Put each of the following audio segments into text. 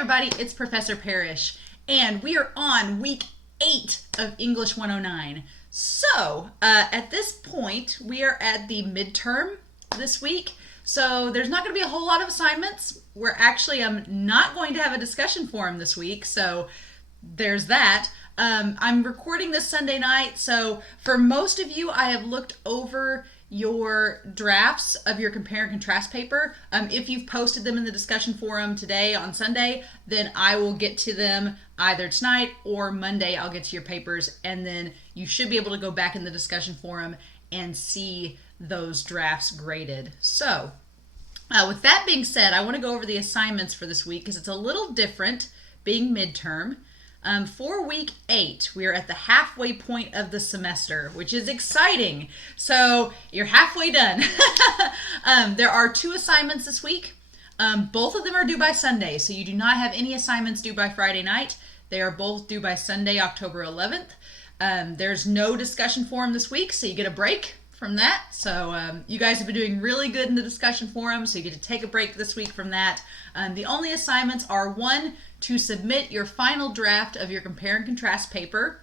everybody, it's Professor Parish, and we are on week 8 of English 109. So, at this point, we are at the midterm this week, so there's not going to be a whole lot of assignments. We're actually not going to have a discussion forum this week, so there's that. I'm recording this Sunday night, so for most of you, I have looked over your drafts of your compare and contrast paper. If you've posted them in the discussion forum today on Sunday, then I will get to them either tonight or Monday. I'll get to your papers, and then you should be able to go back in the discussion forum and see those drafts graded. So with that being said, I want to go over the assignments for this week because it's a little different being midterm. For week 8, we are at the halfway point of the semester, which is exciting. So you're halfway done. There are 2 assignments this week. Both of them are due by Sunday, so you do not have any assignments due by Friday night. They are both due by Sunday, October 11th. There's no discussion forum this week, so you get a break from that. So you guys have been doing really good in the discussion forum, so you get to take a break this week from that. The only assignments are 1, to submit your final draft of your compare and contrast paper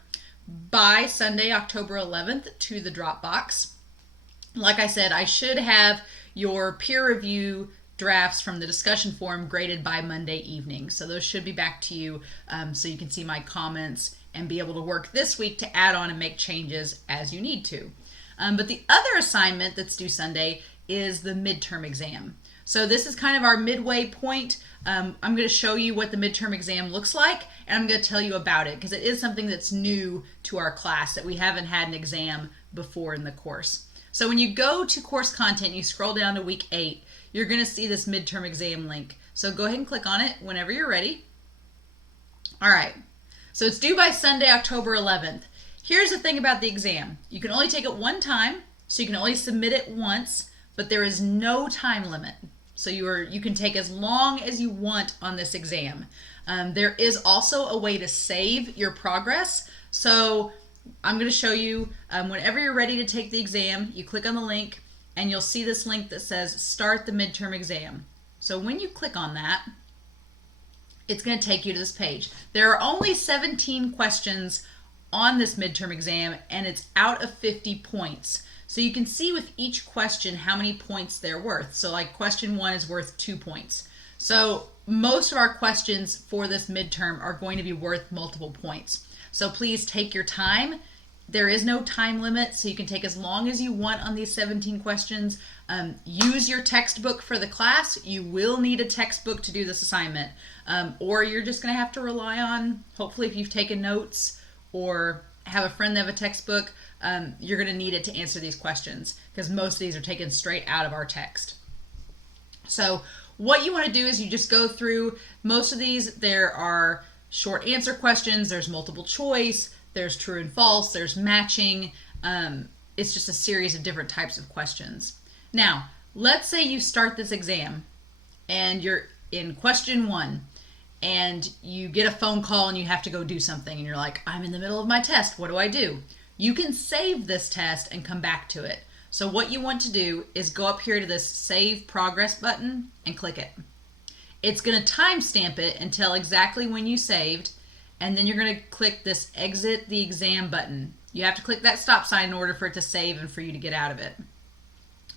by Sunday, October 11th to the Dropbox. Like I said, I should have your peer review drafts from the discussion forum graded by Monday evening. So those should be back to you so you can see my comments and be able to work this week to add on and make changes as you need to. But the other assignment that's due Sunday is the midterm exam. So this is kind of our midway point. I'm going to show you what the midterm exam looks like, and I'm going to tell you about it because it is something that's new to our class that we haven't had an exam before in the course. So when you go to course content, you scroll down to week 8, you're going to see this midterm exam link. So go ahead and click on it whenever you're ready. All right, so it's due by Sunday, October 11th. Here's the thing about the exam. You can only take it one time, so you can only submit it once, but there is no time limit. So you can take as long as you want on this exam. There is also a way to save your progress. So I'm going to show you whenever you're ready to take the exam, you click on the link and you'll see this link that says start the midterm exam. So when you click on that, it's going to take you to this page. There are only 17 questions on this midterm exam and it's out of 50 points. So you can see with each question how many points they're worth. So like question 1 is worth 2 points. So most of our questions for this midterm are going to be worth multiple points. So please take your time. There is no time limit, so you can take as long as you want on these 17 questions. Use your textbook for the class. You will need a textbook to do this assignment. Or you're just going to have to rely on, hopefully if you've taken notes or have a friend that have a textbook, you're going to need it to answer these questions because most of these are taken straight out of our text. So what you want to do is you just go through most of these. There are short answer questions, there's multiple choice, there's true and false, there's matching. It's just a series of different types of questions. Now, let's say you start this exam and you're in question 1. And you get a phone call and you have to go do something and you're like, I'm in the middle of my test, what do I do? You can save this test and come back to it. So what you want to do is go up here to this Save Progress button and click it. It's going to timestamp it until exactly when you saved, and then you're going to click this Exit the Exam button. You have to click that stop sign in order for it to save and for you to get out of it.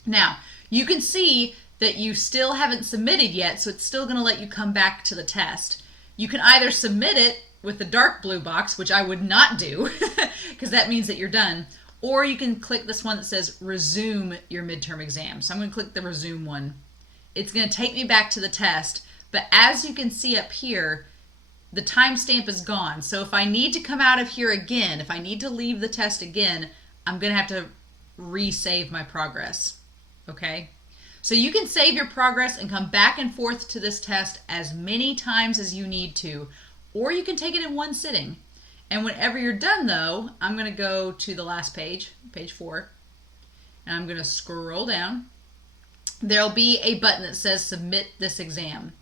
Now, you can see that you still haven't submitted yet, so it's still going to let you come back to the test. You can either submit it with the dark blue box, which I would not do, because that means that you're done, or you can click this one that says Resume your midterm exam. So I'm going to click the Resume one. It's going to take me back to the test, but as you can see up here, the timestamp is gone. So if I need to come out of here again, if I need to leave the test again, I'm going to have to resave my progress, okay? So you can save your progress and come back and forth to this test as many times as you need to, or you can take it in one sitting. And whenever you're done though, I'm going to go to the last page, page 4, and I'm going to scroll down. There'll be a button that says Submit this exam.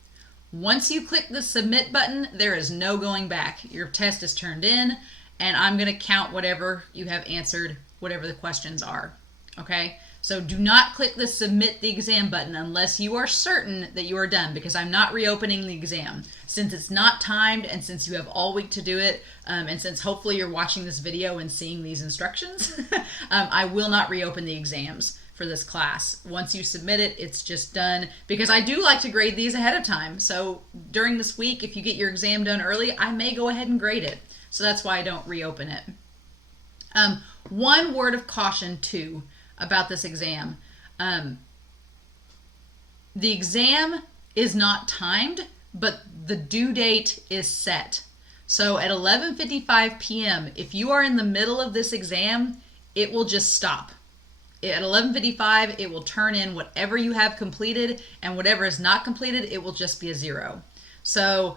Once you click the Submit button, there is no going back. Your test is turned in, and I'm going to count whatever you have answered, whatever the questions are. Okay? So do not click the submit the exam button unless you are certain that you are done, because I'm not reopening the exam. Since it's not timed and since you have all week to do it, and since hopefully you're watching this video and seeing these instructions, I will not reopen the exams for this class. Once you submit it, it's just done, because I do like to grade these ahead of time. So during this week, if you get your exam done early, I may go ahead and grade it. So that's why I don't reopen it. One word of caution too about this exam. The exam is not timed, but the due date is set. So at 11:55 p.m., if you are in the middle of this exam, it will just stop. At 11:55, it will turn in whatever you have completed, and whatever is not completed, it will just be a 0. So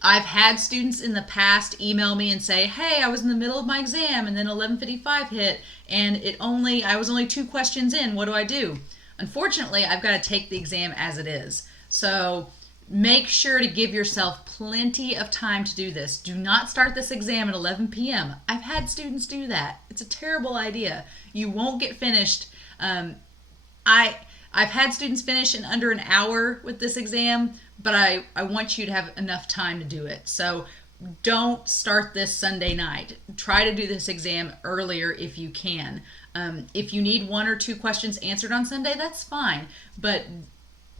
I've had students in the past email me and say, hey, I was in the middle of my exam and then 11:55 hit and I was only 2 questions in. What do I do? Unfortunately, I've got to take the exam as it is. So make sure to give yourself plenty of time to do this. Do not start this exam at 11 p.m. I've had students do that. It's a terrible idea. You won't get finished. I've had students finish in under an hour with this exam, but I want you to have enough time to do it. So don't start this Sunday night. Try to do this exam earlier if you can. If you need 1 or 2 questions answered on Sunday, that's fine. But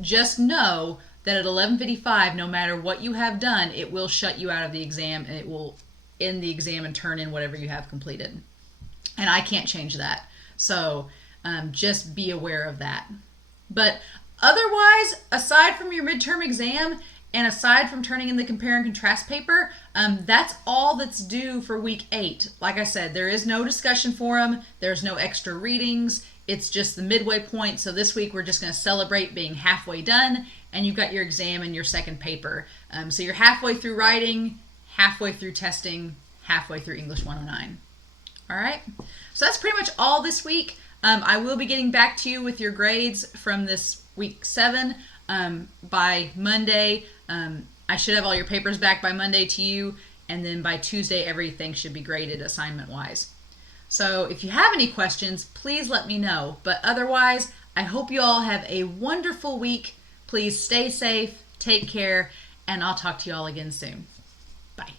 just know that at 11:55, no matter what you have done, it will shut you out of the exam and it will end the exam and turn in whatever you have completed. And I can't change that. So just be aware of that. But otherwise, aside from your midterm exam and aside from turning in the compare and contrast paper, that's all that's due for week 8. Like I said, there is no discussion forum. There's no extra readings. It's just the midway point. So this week we're just going to celebrate being halfway done, and you've got your exam and your second paper. So you're halfway through writing, halfway through testing, halfway through English 109. All right. So that's pretty much all this week. I will be getting back to you with your grades from this week 7 by Monday. I should have all your papers back by Monday to you, and then by Tuesday everything should be graded assignment-wise. So if you have any questions, please let me know. But otherwise, I hope you all have a wonderful week. Please stay safe, take care, and I'll talk to you all again soon. Bye.